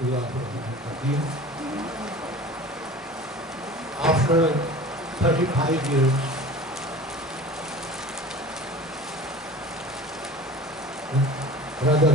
Bismillahirrahmanirrahim. After 35 years, brother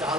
4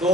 2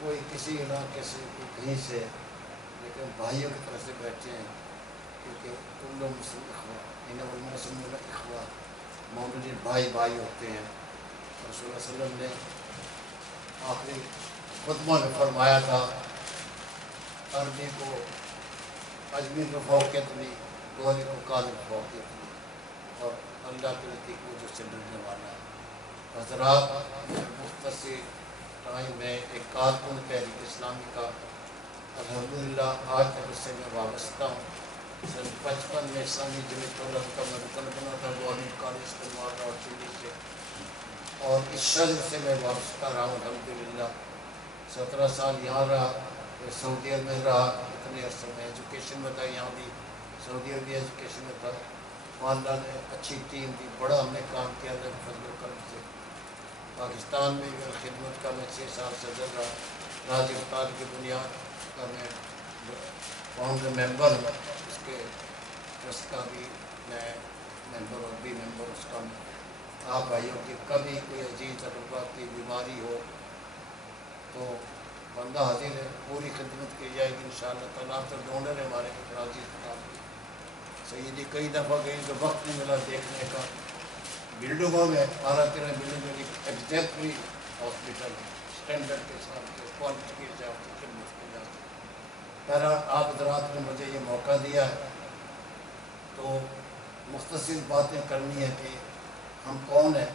کوئی کسی علاقے سے کوئی کہیں سے، لیکن بھائیوں کی طرف سے بیٹھے ہیں، کیونکہ کل مسلم اخوا انما المسلمون اخوا، مومنین بھائی بھائی ہوتے ہیں۔ رسول اللہ صلی اللہ علیہ وسلم نے آخری خطبہ میں فرمایا تھا، عربی کو اجمی کو فوقیت نہیں، گوہری کو قادر فوقیت نہیں، اور اللہ کے نزدیک وہ جو سے ڈرنے والا ہے۔ حضرات، مختصر ٹائم میں ایک کارکن تحریک اسلامی کا الحمدللہ آج تک اس سے میں وابستہ ہوں۔ سن 55 میں اسلامی جمعیت علماء کا میں رکن بنا تھا گورنمنٹ کالج تلوار راولپنڈی سے، اور اس شجر سے میں وابستہ رہا ہوں الحمدللہ۔ 17 سال یہاں رہا، پھر سعودی عرب میں رہا، اتنے عرصے میں ایجوکیشن میں تھا، یہاں بھی سعودی عرب بھی ایجوکیشن میں تھا۔ اللہ نے اچھی ٹیم دی، بڑا ہم نے کام کیا اللہ کے فضل و کرم سے۔ پاکستان میں بھی خدمت کا میں 6 سال صدر رہا، راج افطار کی بنیاد کا میں فاؤنڈر ممبر ہوں، اس کے ٹرسٹ کا بھی میں ممبر اور بھی ممبر اس کا میں۔ آپ بھائیوں کی کبھی کوئی عزیز اقربا کی بیماری ہو تو بندہ حاضر ہے، پوری خدمت کی جائے گی انشاءاللہ تعالیٰ۔ آپ تو ڈونر ہے ہمارے راضی افتار کی۔ سیدی کئی دفعہ گئی تو وقت نہیں ملا دیکھنے کا۔ بلڈنگوں میں 12-13 بلڈنگ میں ایگزیکٹلی ہاسپٹل اسٹینڈرڈ کے ساتھ کوالٹی کے حساب سے خدمت کی جاتی ہے۔ بہرحال آپ حضرات نے مجھے یہ موقع دیا ہے تو مختصر باتیں کرنی ہے کہ ہم کون ہیں،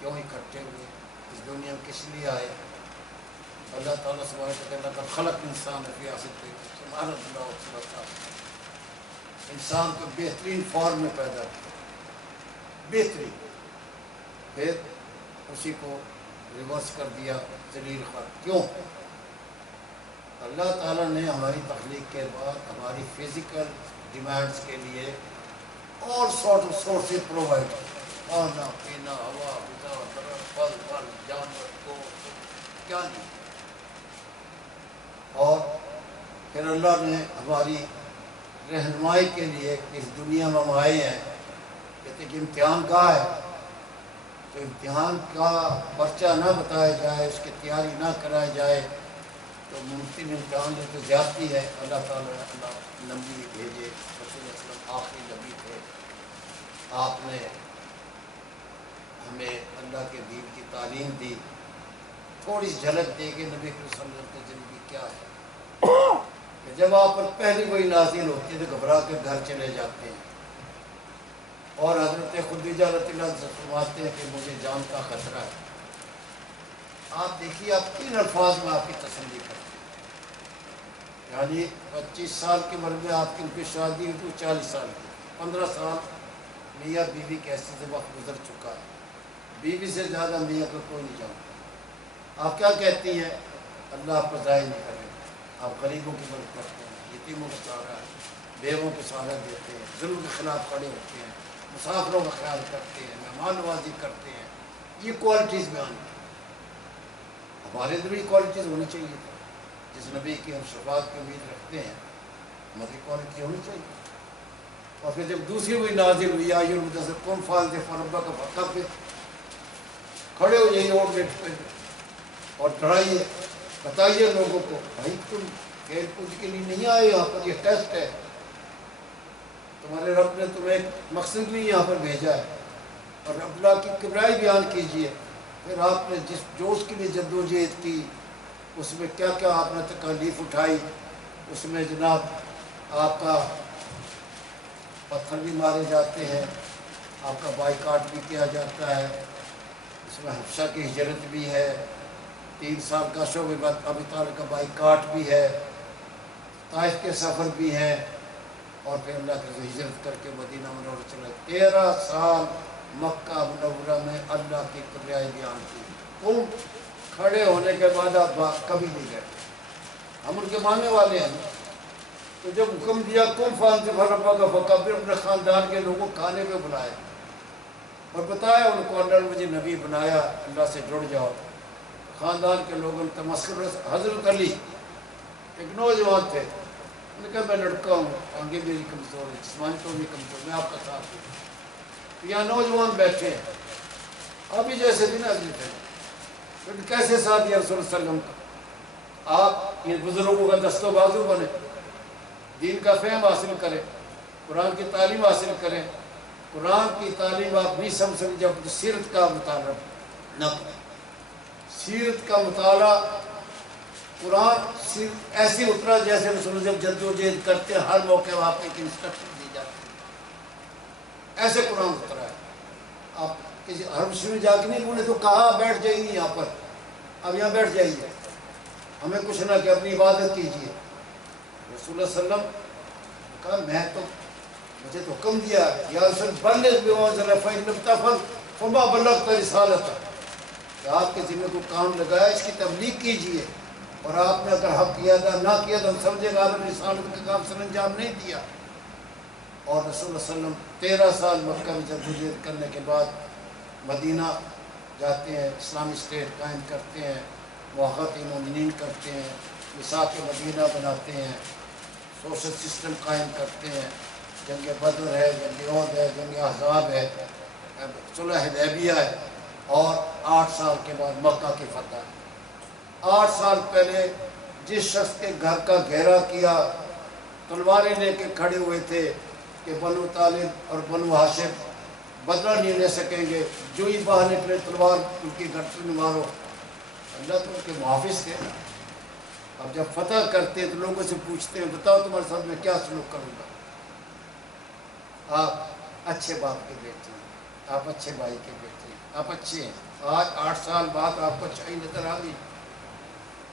کیوں اکٹھے ہوئے، اس دنیا میں کس لیے آئے۔ اللہ تعالیٰ سبحانہ وتعالیٰ کا خلق انسان فی احسن تقویم، سبحانہ اللہ وسلم انسان کو بہترین فارم میں پیدا کیا، بہترین، پھر اسی کو ریورس کر دیا ذلیل خلق۔ کیوں؟ اللہ تعالیٰ نے ہماری تخلیق کے بعد ہماری فزیکل ڈیمانڈس کے لیے اور سارٹ آف سورسز پرووائڈ کی، کھانا پینا، ہوا، غذا، درخت، پھل پھل، جانور کو کیا نہیں، اور پھر اللہ نے ہماری رہنمائی کے لیے اس دنیا میں ہم آئے ہیں، کہتے کہ امتحان کہاں ہے، تو امتحان کا پرچہ نہ بتایا جائے، اس کی تیاری نہ کرائی جائے تو ممکن امتحان میں تو زیادتی ہے۔ اللہ تعالیٰ نے اللہ نبی بھیجے، رسول اللہ صلی اللہ علیہ وسلم آخری نبی تھے، آپ نے ہمیں اللہ کے دین کی تعلیم دی، تھوڑی سی جھلک دے گی نبی صلی اللہ علیہ وسلم کی زندگی کیا ہے۔ کہ جب آپ پر پہلی وہی نازل ہوتی ہے تو گھبرا کے گھر چلے جاتے ہیں، اور حضرت خدیجہ رضی اللہ عنہا سے فرماتے ہیں کہ مجھے جان کا خطرہ ہے۔ آپ دیکھیے، آپ 3 الفاظ میں آپ کی تسلی کرتے ہیں، یعنی 25 سال کی عمر میں آپ کی ان کی شادی ہوئی تو 40 سال کی، 15 سال میاں بیوی کے حیثیت سے وقت گزر چکا ہے، بیوی سے زیادہ میاں کو کوئی نہیں جانتا۔ آپ کیا کہتی ہیں؟ اللہ آپ کو ضائع نہیں کرے گا، آپ غریبوں کی مدد کرتے ہیں، یتیموں کو سہارا ہے، بیووں کو سہارا دیتے ہیں، ظلم کے خلاف کھڑے ہوتے ہیں، مسافروں کا خیال کرتے ہیں، مہمان نوازی کرتے ہیں، یہ کوالٹیز بیان کی۔ ہمارے اندر یہ کوالٹیز ہونی چاہیے، جس نبی کی ہم شفاعت کی امید رکھتے ہیں، ہماری کوالٹی ہونی چاہیے۔ اور پھر جب دوسری وہی نازل ہوئی، یا المدثر قم فانذر وربک فکبر، کھڑے ہو جائیے اور لیٹ پہ اور ڈرائیے، بتائیے لوگوں کو بھائی تم کھیل کود کے لیے نہیں آئے، یہاں پر یہ ٹیسٹ ہے، تمہارے رب نے تمہیں ایک مقصد بھی یہاں پر بھیجا ہے، اور اللہ کی کبریائی بیان کیجیے۔ پھر آپ نے جو اس کے لیے جدوجہد کی، اس میں کیا کیا آپ نے تکالیف اٹھائی، اس میں جناب آپ کا پتھر بھی مارے جاتے ہیں، آپ کا بائیکاٹ بھی کیا جاتا ہے، اس میں حبشہ کی ہجرت بھی ہے، 3 سال کا شعب ابی طالب کا بائیکاٹ بھی ہے، طائف کے سفر بھی ہیں، اور پھر اللہ کے ہجرت کر کے مدینہ منورہ چلے۔ 13 سال مکہ منورہ میں اللہ کی کبریائی بیان کی۔ تم کھڑے ہونے کے بعد آپ کبھی نہیں گئے، ہم ان کے ماننے والے ہیں۔ تو جب حکم دیا قم فانذر وربک فکبر، اپنے خاندان کے لوگوں کھانے پہ بلائے اور بتایا ان کو اللہ نے مجھے نبی بنایا، اللہ سے جڑ جاؤ۔ خاندان کے لوگوں نے تمسخر، حضرت علی ایک نوجوان تھے، انہوں نے کہا میں لڑکا ہوں، آنگیں میری کمزور ہے، جسمانی طور بھی کمزور، میں آپ کا ساتھ دوں۔ یہاں نوجوان بیٹھے ہیں، ابھی جیسے بھی نہ تھے، کیسے ساتھ دیا رسول اللہ صلی اللہ علیہ وسلم کا؟ آپ ان بزرگوں کا دست و بازو بنے، دین کا فہم حاصل کریں، قرآن کی تعلیم حاصل کریں۔ قرآن کی تعلیم آپ نہیں سمجھ سکتے جب سیرت کا مطالعہ نہ کریں۔ سیرت کا مطالعہ، قرآن ایسی اترا جیسے رسول جب جد و جہد کرتے ہیں ہر موقع میں آپ کو ایک انسٹرکشن دی جاتی ہے، ایسے قرآن اترا ہے۔ آپ کسی ہر مسلم میں جا کے نہیں، انہوں نے تو کہا بیٹھ جائیے یہاں پر، اب یہاں بیٹھ جائیے، ہمیں کچھ نہ کہ اپنی عبادت کیجیے۔ رسول اللہ صلی اللہ علیہ وسلم نے کہا میں تو، مجھے تو حکم دیا یا رسول بلغ بما انزل فإن لم تفعل فما بلغت رسالتہ، کہ آپ کے ذمہ کو کام لگایا اس کی تبلیغ کیجیے، اور آپ نے اگر حق کیا ادا نہ کیا تو ہم سمجھے گا آپ نے رسالت کا کام سر انجام نہیں دیا۔ اور رسول اللہ صلی اللہ علیہ وسلم 13 سال مکہ میں جدوجہد کرنے کے بعد مدینہ جاتے ہیں، اسلامی اسٹیٹ قائم کرتے ہیں، موقعات مومنین کرتے ہیں، مساق مدینہ بناتے ہیں، سوشل سسٹم قائم کرتے ہیں، جنگ بدر ہے، جنگ احد ہے، جنگ احزاب ہے، صلح حدیبیہ ہے، اور 8 سال کے بعد مکہ کی فتح ہے۔ 8 سال پہلے جس شخص کے گھر کا گھیرا کیا، تلواریں لے کے کھڑے ہوئے تھے کہ بنو طالب اور بنو ہاشم بدلہ نہیں لے سکیں گے، جو ہی باہر نکلے تلوار ان کی گردن میں مارو، اللہ تو ان کے محافظ تھے۔ اب جب فتح کرتے ہیں تو لوگوں سے پوچھتے ہیں بتاؤ تمہارے ساتھ میں کیا سلوک کروں گا؟ آپ اچھے باپ کے بیٹے ہیں، آپ اچھے بھائی کے بیٹے ہیں، آپ اچھے ہیں۔ آج 8 سال بعد آپ کو اچھائی نظر آ گئی،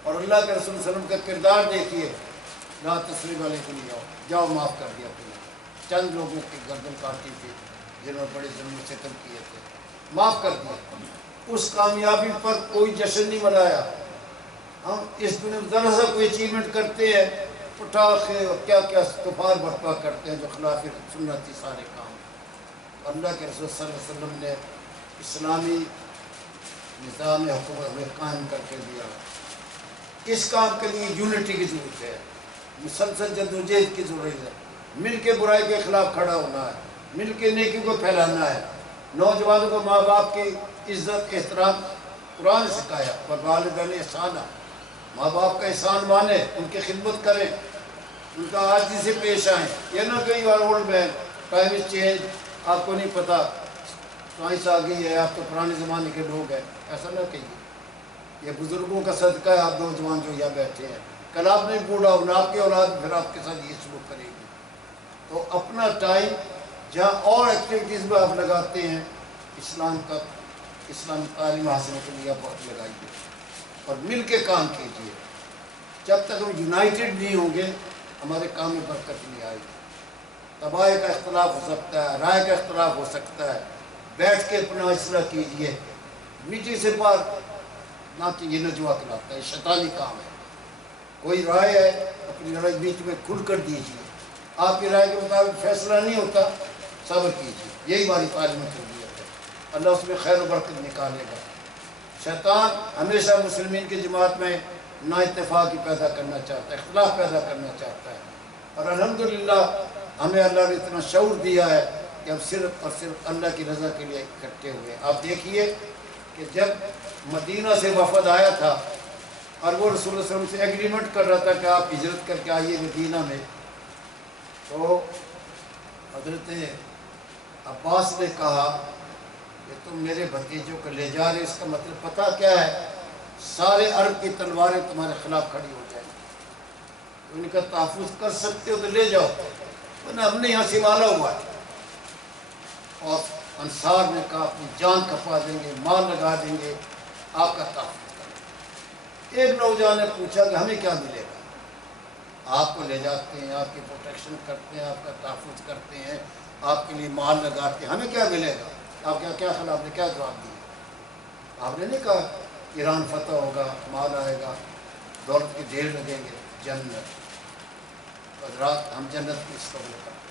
اور اللہ کے رسول صلی اللہ علیہ وسلم کا کردار دیکھیے، لا تسریب علیکم جاؤ معاف کر دیا تمہیں۔ چند لوگوں کی گردن کاٹی تھی جنہوں نے بڑے ظلم و ستم کیے تھے، معاف کر دیا۔ اس کامیابی پر کوئی جشن نہیں منایا۔ ہم اس دنیا میں ذرا سا کوئی اچیومنٹ کرتے ہیں، پٹاخے اور کیا کیا طوفان برپا کرتے ہیں جو خلاف سنت تھی سارے کام۔ اللہ کے رسول صلی اللہ علیہ وسلم نے اسلامی نظام حکومت ہمیں قائم کر کے دیا۔ اس کام کے لیے یونٹی کی ضرورت ہے، مسلسل جدوجہد کی ضرورت ہے، مل کے برائی کے خلاف کھڑا ہونا ہے، مل کے نیکی کو پھیلانا ہے۔ نوجوانوں کو ماں باپ کی عزت احترام قرآن نے سکھایا، اور والدین احسان، ماں باپ کا احسان مانے، ان کی خدمت کریں، ان کا عاجزی سے پیش آئیں۔ یہ نہ کہیں یار old man, time is change, آپ کو نہیں پتہ، سائنس آ گئی ہے، آپ تو پرانے زمانے کے لوگ ہیں، ایسا نہ کہیے۔ یہ بزرگوں کا صدقہ ہے، آپ نوجوان جو یہاں بیٹھے ہیں، کل آپ نہیں بوڑھا ہونا، آپ کی اولاد پھر آپ کے ساتھ یہ سلوک کرے گی۔ تو اپنا ٹائم جہاں اور ایکٹیویٹیز میں آپ لگاتے ہیں، اسلام تعلیم حاصل کے لیے آپ وقت لگائیے اور مل کے کام کیجیے۔ جب تک ہم یونائٹڈ نہیں ہوں گے ہمارے کام میں برکت نہیں آئے گی۔ طبائع کا اختلاف ہو سکتا ہے، رائے کا اختلاف ہو سکتا ہے، بیٹھ کے اپنا اصلاح کیجیے، میٹنگ سے باہر نہ کہ یہ نجوا کراتا ہے، شیطانی کام ہے۔ کوئی رائے ہے اپنی رائے بیچ میں کھل کر دیجیے، آپ کی رائے کے مطابق فیصلہ نہیں ہوتا، صبر کیجیے، یہی ہماری تعلیم تربیت ہے، اللہ اس میں خیر و برکت نکالے گا۔ شیطان ہمیشہ مسلمین کی جماعت میں نا اتفاقی پیدا کرنا چاہتا ہے، اختلاف پیدا کرنا چاہتا ہے، اور الحمدللہ ہمیں اللہ نے اتنا شعور دیا ہے کہ ہم صرف اور صرف اللہ کی رضا کے لیے اکٹھے ہوئے۔ آپ دیکھیے کہ جب مدینہ سے وفد آیا تھا اور وہ رسول اللہ صلی اللہ علیہ وسلم سے ایگریمنٹ کر رہا تھا کہ آپ ہجرت کر کے آئیے مدینہ میں، تو حضرت عباس نے کہا کہ تم میرے بھتیجوں کو لے جا رہے، اس کا مطلب پتہ کیا ہے؟ سارے عرب کی تلواریں تمہارے خلاف کھڑی ہو جائیں گی۔ انہوں نے کہا تحفظ کر سکتے ہو تو لے جاؤ، ورنہ ہم نے یہاں سے والا ہوا ہے۔ اور انصار نے کہا اپنی جان کھپا دیں گے، مال لگا دیں گے، آپ کا تحفظ کریں۔ ایک نوجوان نے پوچھا کہ ہمیں کیا ملے گا؟ آپ کو لے جاتے ہیں، آپ کی پروٹیکشن کرتے ہیں، آپ کا تحفظ کرتے ہیں، آپ کے لیے مال لگاتے ہیں، ہمیں کیا ملے گا؟ آپ کیا خیال، آپ نے کیا جواب دیا؟ آپ نے نہیں کہا ایران فتح ہوگا، مال آئے گا، دولت کے ڈھیر لگیں گے، جنت۔ حضرات ہم جنت کی اس قبول کرتے ہیں۔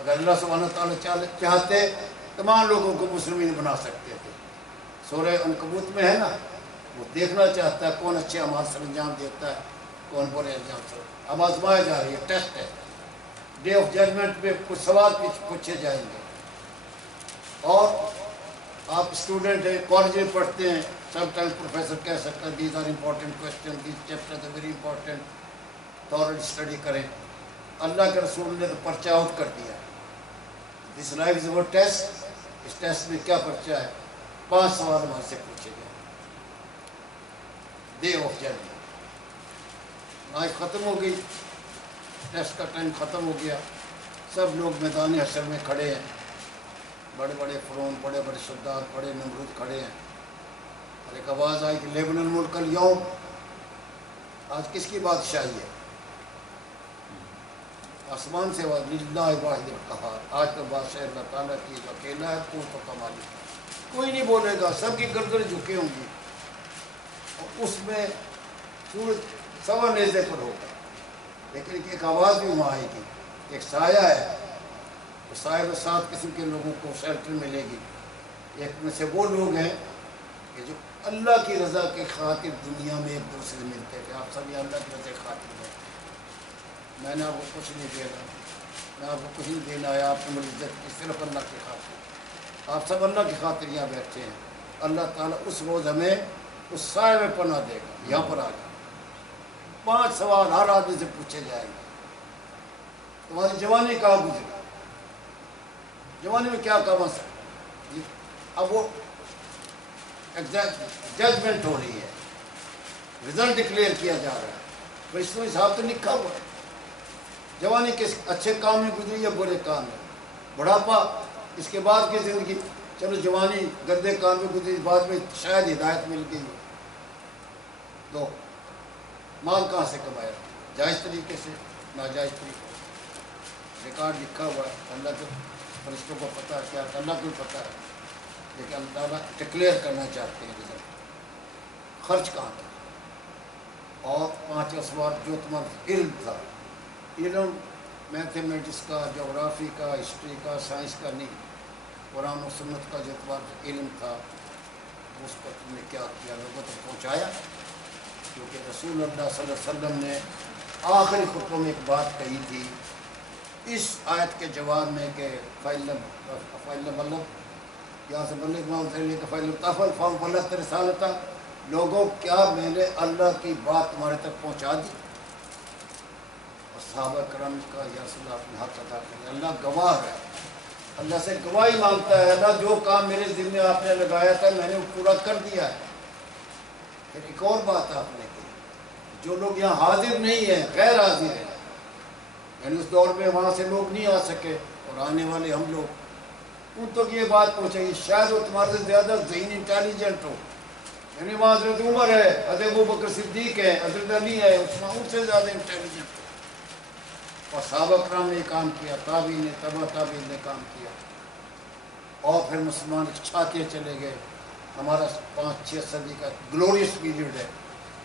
اگر اللہ سبحانہ تعالیٰ چاہتے تمام لوگوں کو مسلمین بنا سکتے تھے۔ سورہ عنکبوت میں ہے نا، وہ دیکھنا چاہتا ہے کون اچھے اعمال سر انجام دیتا ہے، کون برے انجام سر۔ اب آزمایا جا رہی ہے، ٹیسٹ ہے، ڈے آف ججمنٹ میں کچھ سوال پوچھے جائیں گے، اور آپ اسٹوڈنٹ ہیں, کالج میں پڑھتے ہیں, سم ٹائم پروفیسر کہہ سکتا ہے these are important question, these chapters are very important, thoroughly study کریں. اللہ کے رسول نے تو پرچہ آؤٹ کر دیا. This life is our test. اس ٹیسٹ میں کیا پرچہ ہے؟ 5 سوال وہاں سے پوچھے گئے. ڈے آف جرنی لائف ختم ہو گئی, ٹیسٹ کا ٹائم ختم ہو گیا. سب لوگ میدان حشر میں کھڑے ہیں, بڑے بڑے فرعون, بڑے بڑے شداد, بڑے نمرود کھڑے ہیں. اور ایک آواز آئی کہ لیبن الملک اليوم, آج کس کی بادشاہی ہے؟ آسمان سے آواز, للہ واحد القہار, آج تو بادشاہ اللہ تعالیٰ کی جو اکیلا ہے, تو کمالی. کوئی نہیں بولے گا, سب کی گردن جھکے ہوں گی. اور اس میں سورج سوا نیزے پر ہوگا. لیکن ایک آواز بھی وہاں آئے گی, ایک سایہ ہے, تو سایہ میں 7 قسم کے لوگوں کو شیلٹر ملے گی. ایک میں سے وہ لوگ ہیں کہ جو اللہ کی رضا کے خاطر دنیا میں ایک دوسرے سے ملتے تھے. آپ سب یہ اللہ کی رضا کے خاطر ہیں. میں نے آپ کو کچھ نہیں دینا, میں آپ کو کچھ نہیں دینا ہے. آپ نے مجھے عزت کی صرف اللہ کی خاطر. آپ سب اللہ کی خاطر یہاں بیٹھے ہیں. اللہ تعالیٰ اس روز ہمیں اس سائے میں پناہ دے گا. یہاں پر آ جائے. 5 سوال ہر آدمی سے پوچھے جائیں گے. تمہاری جوانی کہاں گزری, جوانی میں کیا کام ہے. اب وہ ججمنٹ ہو رہی ہے, رزلٹ ڈکلیئر کیا جا رہا ہے. تو اس میں حساب تو لکھا ہوا ہے. جوانی کس اچھے کام میں گزری یا برے کام میں. بڑھاپا اس کے بعد کی زندگی, چلو جوانی گندے کام میں گزری, بعد میں شاید ہدایت مل گئی. دو, مال کہاں سے کمایا, جائز طریقے سے, ناجائز طریقے سے. ریکارڈ لکھا ہوا ہے. اللہ کے فرشتوں کو پتہ ہے, کیا اللہ کو پتہ ہے, لیکن اللہ تعالیٰ ڈکلیئر کرنا چاہتے ہیں رزلٹ. خرچ کہاں تھا. اور 5 سوال جو تمہارا علم تھا, علم میتھمیٹکس کا, جغرافی کا, ہسٹری کا, سائنس کا نہیں, قرآن و سنت کا جو تمہارا علم تھا, اس پر تم نے کیا کیا, لوگوں تک پہنچایا. کیونکہ رسول اللہ صلی اللہ علیہ وسلم نے آخری خطبہ میں ایک بات کہی تھی اس آیت کے جواب میں کہ یہاں سے بلغ رسالتہ, لوگوں کیا میں نے اللہ کی بات تمہارے تک پہنچا دی. اور صحابہ کرام کا یا رسول اللہ اپنے حق ادا کریں. اللہ گواہ ہے, اللہ سے گواہی مانگتا ہے. اللہ جو کام میرے ذمہ میں آپ نے لگایا تھا میں نے وہ پورا کر دیا ہے. پھر ایک اور بات آپ نے کی, جو لوگ یہاں حاضر نہیں ہیں, غیر حاضر ہیں, یعنی اس دور میں وہاں سے لوگ نہیں آ سکے, اور آنے والے ہم لوگ, ان تک یہ بات پہنچے گی. شاید وہ تمہارے سے زیادہ ذہنی انٹیلیجنٹ ہو, یعنی وہاں حضرت عمر ہے, حضرت ابوبکر صدیق ہے, حضرت علی ہے, ان سے زیادہ انٹیلیجنٹ ہو. اور صحابہ کرام نے یہ کام کیا, تابعین نے, تبع تابعین نے کام کیا. اور پھر مسلمان چھاتے چلے گئے. ہمارا 5-6 صدی کا گلوریس پیریڈ ہے.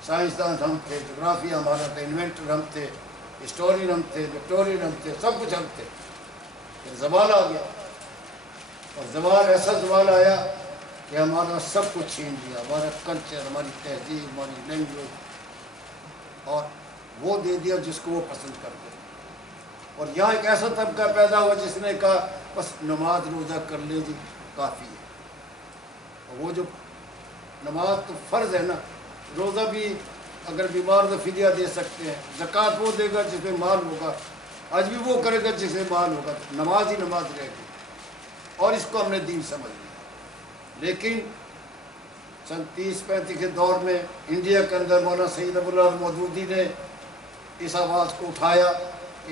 سائنسدان ہم تھے, جغرافیہ ہمارا تھا, انوینٹر ہم تھے, ہسٹورین ہم تھے, وکٹورین ہم تھے, سب کچھ ہم تھے. پھر زوال آ گیا, اور زوال ایسا زوال آیا کہ ہمارا سب کچھ چھین لیا. ہمارا کلچر, ہماری تہذیب, ہماری لینگویج, اور وہ دے دیا جس کو وہ پسند کرتے. اور یہاں ایک ایسا طبقہ پیدا ہوا جس نے کہا بس نماز روزہ کر لے جی کافی ہے. اور وہ جو نماز تو فرض ہے نا, روزہ بھی اگر بیمار تو فدیہ دے سکتے ہیں, زکوٰۃ وہ دے گا جس میں مال ہوگا, آج بھی وہ کرے گا جس میں مال ہوگا. نماز ہی نماز رہے گی, اور اس کو ہم نے دین سمجھ لیا. لیکن 30-35 کے دور میں انڈیا کے اندر مولانا سید ابو العلا مودودی نے اس آواز کو اٹھایا.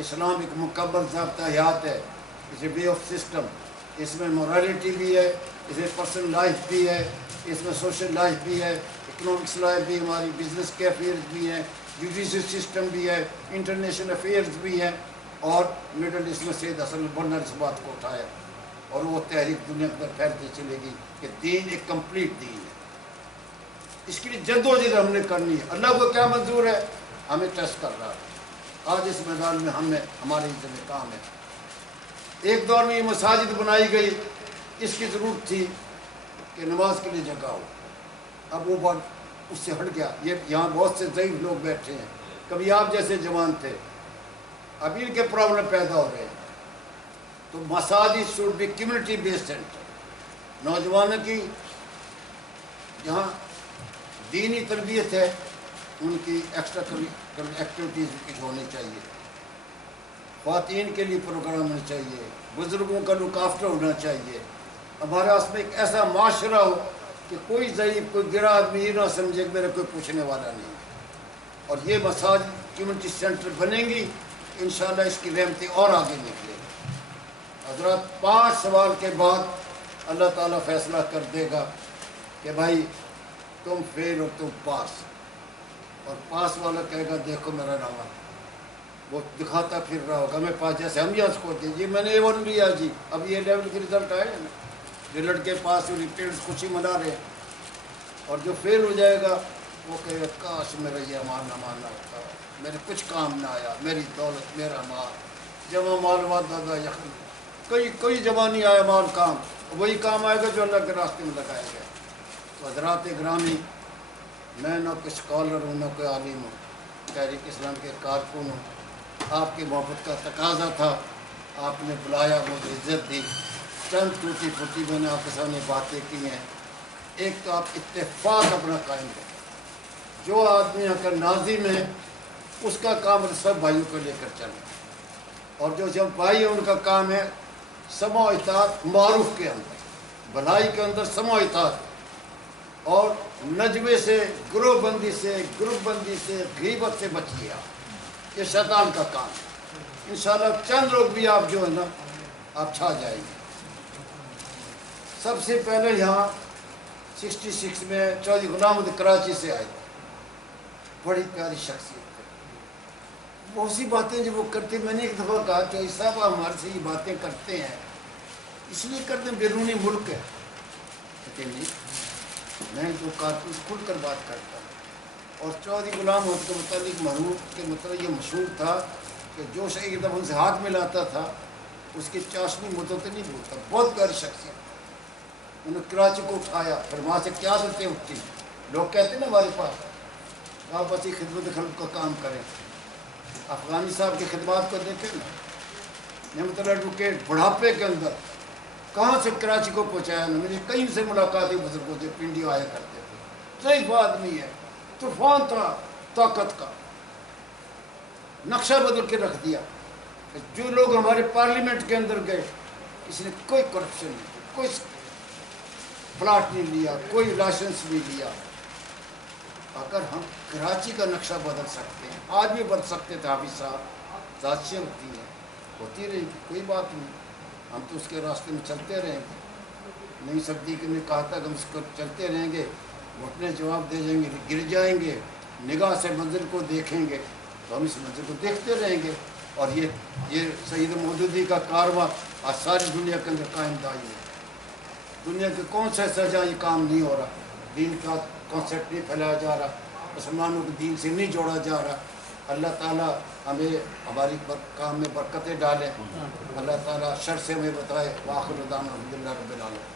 اسلام ایک مکمل ضابطہ حیات ہے, اس وے آف سسٹم, اس میں مورالٹی بھی ہے, اس میں پرسنل لائف بھی ہے, اس میں سوشل لائف بھی ہے, اکنامکس لائف بھی, ہماری بزنس کے افیئرز بھی ہیں, جوڈیشل سسٹم بھی ہے, انٹرنیشنل افیئرز بھی ہیں. اور مڈل ایسٹ میں سید حسن البنا نے اس بات کو اٹھایا, اور وہ تحریک دنیا کے اندر پھیلتی چلے گی کہ دین ایک کمپلیٹ دین ہے. اس کے لیے جدوجہد ہم نے کرنی ہے. اللہ کو کیا منظور ہے, ہمیں ٹیسٹ کر رہا ہے. آج اس میدان میں ہمارے ذمہ کام ہے. ایک دور میں یہ مساجد بنائی گئی, اس کی ضرورت تھی کہ نماز کے لیے جگہ ہو. اب وہ بات اس سے ہٹ گیا. یہاں بہت سے ضعیف لوگ بیٹھے ہیں, کبھی آپ جیسے جوان تھے, اب ان کے پرابلم پیدا ہو رہے ہیں. تو مساجد should be community based center. نوجوانوں کی جہاں دینی تربیت ہے ان کی ایکسٹرا ایکٹیویٹیز بھی کچھ ہونی چاہیے، خواتین کے لیے پروگرام ہونے چاہیے، بزرگوں کا لک آفٹر ہونا چاہیے، ہمارے پاس میں ایک ایسا معاشرہ ہو کہ کوئی ضعیف کوئی گرا آدمی یہ نہ سمجھے کہ میرا کوئی پوچھنے والا نہیں، اور یہ مساجد کمیونٹی سینٹر بنیں گی انشاءاللہ اس کی رحمتیں اور آگے نکلے گی۔ حضرات 5 سوال کے بعد اللہ تعالیٰ فیصلہ کر دے گا کہ بھائی تم فیل اور تم پاس، اور پاس والا کہے گا دیکھو میرا نام، وہ دکھاتا پھر رہا ہوگا میں پاس، جیسے ہم یہاں سے کوتے ہیں جی میں نے A1 لیا جی، اب یہ لیول کے رزلٹ آئے نا، جو لڑکے پاس ہوئی پیرنٹس خوشی منا رہے ہیں، اور جو فیل ہو جائے گا وہ کہے گا کاش میرا یہ امان نہ ماننا ہوتا، میرے کچھ کام نہ آیا، میری دولت میرا مال جمع مال دادا یخن، کوئی جمع نہیں آیا مال کام، وہی کام آئے گا جو اللہ کے راستے میں لگایا گیا۔ تو حضرات گرامی، میں نہ کوئی اسکالر ہوں نہ کوئی عالم ہوں، تحریک اسلام کے کارکن ہوں، آپ کی محبت کا تقاضا تھا، آپ نے بلایا، مجھے عزت دی، چند ٹوٹی پھوٹی میں نے آپ کے سامنے باتیں کی ہیں۔ ایک تو آپ اتفاق اپنا قائم رکھیں، جو آدمی اگر ناظم ہے اس کا کام سب بھائیوں کو لے کر چلیں، اور جو جب بھائی ہیں ان کا کام ہے سمع و اطاعت، معروف کے اندر بھلائی کے اندر سمع و اطاعت، اور نجوے سے گروہ بندی سے گروپ بندی سے غیبت سے بچیے آپ، یہ شیطان کا کام ہے۔ انشاءاللہ چند لوگ بھی آپ جو ہے نا آپ چھا جائیں گے۔ سب سے پہلے یہاں 66 میں چودھری غلام الدین کراچی سے آئے، بڑی پیاری شخصیت ہے، بہت سی باتیں جو وہ کرتے، میں نے ایک دفعہ کہا کہ صاحب ہمارے سے یہ باتیں کرتے ہیں اس لیے کرتے ہیں بیرونی ملک ہے، کہتے نہیں میں تو کارکن کھل کر بات کرتا ہوں۔ اور چودھری غلام الدین کے متعلق محروف کے مطلب یہ مشہور تھا کہ جو شخص ایک دفعہ ان سے ہاتھ ملاتا تھا اس کی چاشنی مدت نہیں بھولتا، بہت پیاری شخصیت۔ انہوں نے کراچی کو اٹھایا، پھر وہاں سے کیا دیتے اٹھتی، لوگ کہتے ہیں نا ہمارے پاس آپ بس خدمت خلق کا کام کریں، افغانی صاحب کی خدمات کو دیکھیں نا، نعمت اللہ ایڈوکیٹ بڑھاپے کے اندر کہاں سے کراچی کو پہنچایا نا، میری کہیں سے ملاقاتیں بزرگوں سے پنڈی آیا کرتے تھے، ضعیف آدمی ہے، طوفان تھا طاقت کا، نقشہ بدل کے رکھ دیا۔ جو لوگ ہمارے پارلیمنٹ کے اندر گئے کسی نے کوئی کرپشن نہیں، کوئی پلاٹ نہیں لیا، کوئی لائسنس نہیں لیا۔ اگر ہم کراچی کا نقشہ بدل سکتے ہیں، آج بھی بدل سکتے تھے، حافظ صاحب ذاتیاں ہوتی ہیں، ہوتی رہی گی، کوئی بات نہیں، ہم تو اس کے راستے میں چلتے رہیں گے۔ نئی صدیقی نے کہا تھا کہ ہم اس کو چلتے رہیں گے، گھٹنے جواب دے جائیں گے، گر جائیں گے، نگاہ سے منزل کو دیکھیں گے تو ہم اس منزل کو دیکھتے رہیں گے۔ اور یہ سید مودودی کا کارواں آج ساری دنیا کے اندر قائم دائی ہے، دنیا کے کون سے سجا یہ کام نہیں ہو رہا، دین کا کانسیپٹ نہیں پھیلایا جا رہا، مسلمانوں کو دین سے نہیں جوڑا جا رہا۔ اللہ تعالیٰ ہمیں ہماری کام میں برکتیں ڈالے، اللہ تعالیٰ شر سے ہمیں بتائے۔ وآخر دعوانا الحمدللہ رب العالمین۔